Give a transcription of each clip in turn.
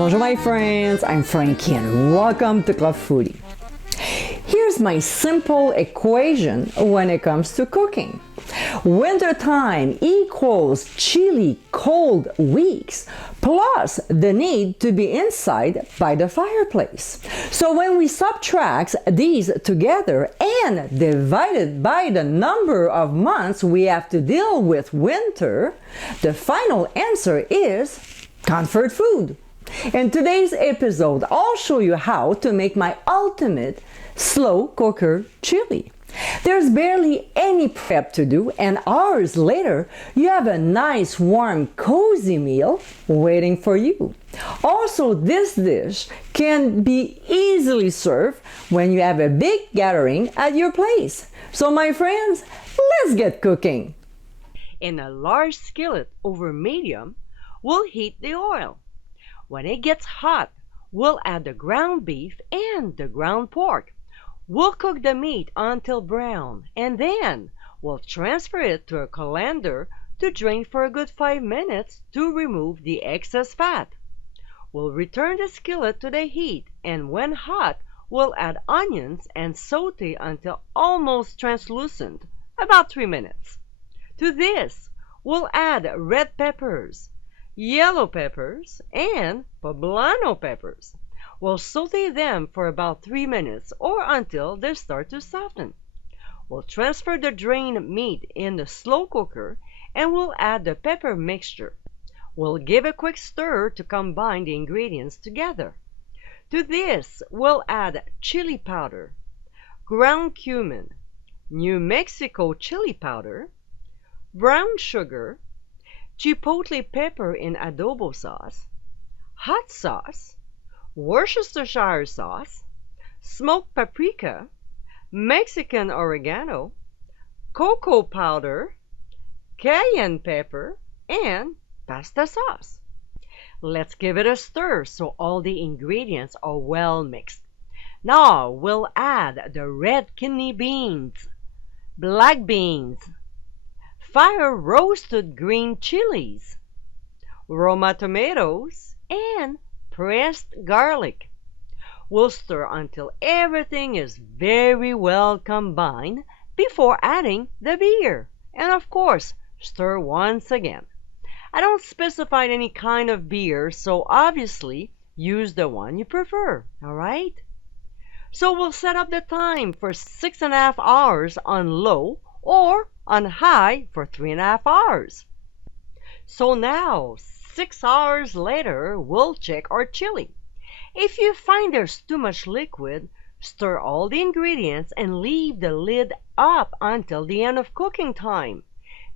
Bonjour my friends, I'm Frankie and welcome to Club Foodie. Here's my simple equation when it comes to cooking. Winter time equals chilly cold weeks plus the need to be inside by the fireplace. So when we subtract these together and divide it by the number of months we have to deal with winter, the final answer is comfort food. In today's episode, I'll show you how to make my ultimate slow cooker chili. There's barely any prep to do, and hours later, you have a nice, warm, cozy meal waiting for you. Also, this dish can be easily served when you have a big gathering at your place. So, my friends, let's get cooking. In a large skillet over medium, we'll heat the oil. When it gets hot, we'll add the ground beef and the ground pork. We'll cook the meat until brown, and then we'll transfer it to a colander to drain for a good 5 minutes to remove the excess fat. We'll return the skillet to the heat, and when hot, we'll add onions and saute until almost translucent, about 3 minutes. To this, we'll add red peppers, yellow peppers, and poblano peppers. We'll saute them for about 3 minutes or until they start to soften. We'll transfer the drained meat in the slow cooker and we'll add the pepper mixture. We'll give a quick stir to combine the ingredients together. To this, we'll add chili powder, ground cumin, New Mexico chili powder, brown sugar, chipotle pepper in adobo sauce, hot sauce, Worcestershire sauce, smoked paprika, Mexican oregano, cocoa powder, cayenne pepper, and pasta sauce. Let's give it a stir so all the ingredients are well mixed. Now we'll add the red kidney beans, black beans, fire roasted green chilies, Roma tomatoes, and pressed garlic. We'll stir until everything is very well combined before adding the beer. And of course, stir once again. I don't specify any kind of beer, so obviously use the one you prefer, alright? So we'll set up the time for 6.5 hours on low or on high for 3.5 hours. So now, 6 hours later, we'll check our chili. If you find there's too much liquid, stir all the ingredients and leave the lid up until the end of cooking time.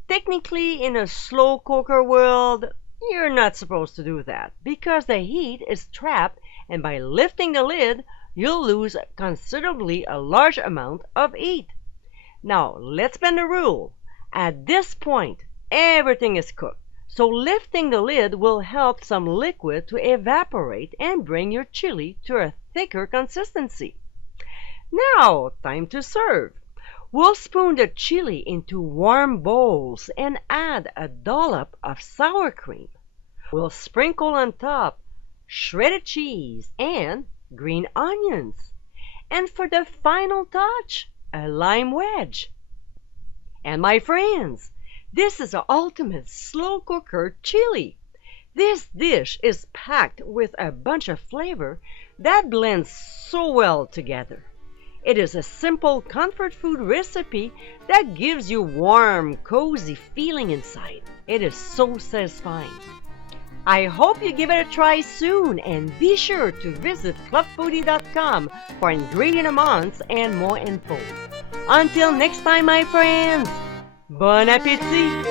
Technically, in a slow cooker world, you're not supposed to do that because the heat is trapped, and by lifting the lid, you'll lose considerably a large amount of heat. Now, let's bend the rule. At this point, everything is cooked. So lifting the lid will help some liquid to evaporate and bring your chili to a thicker consistency. Now, time to serve. We'll spoon the chili into warm bowls and add a dollop of sour cream. We'll sprinkle on top shredded cheese and green onions. And for the final touch, a lime wedge. And my friends, this is the ultimate slow cooker chili. This dish is packed with a bunch of flavor that blends so well together. It is a simple comfort food recipe that gives you warm, cozy feeling inside. It is so satisfying. I hope you give it a try soon, and be sure to visit clubfoodie.com for ingredient amounts and more info. Until next time, my friends, bon appétit!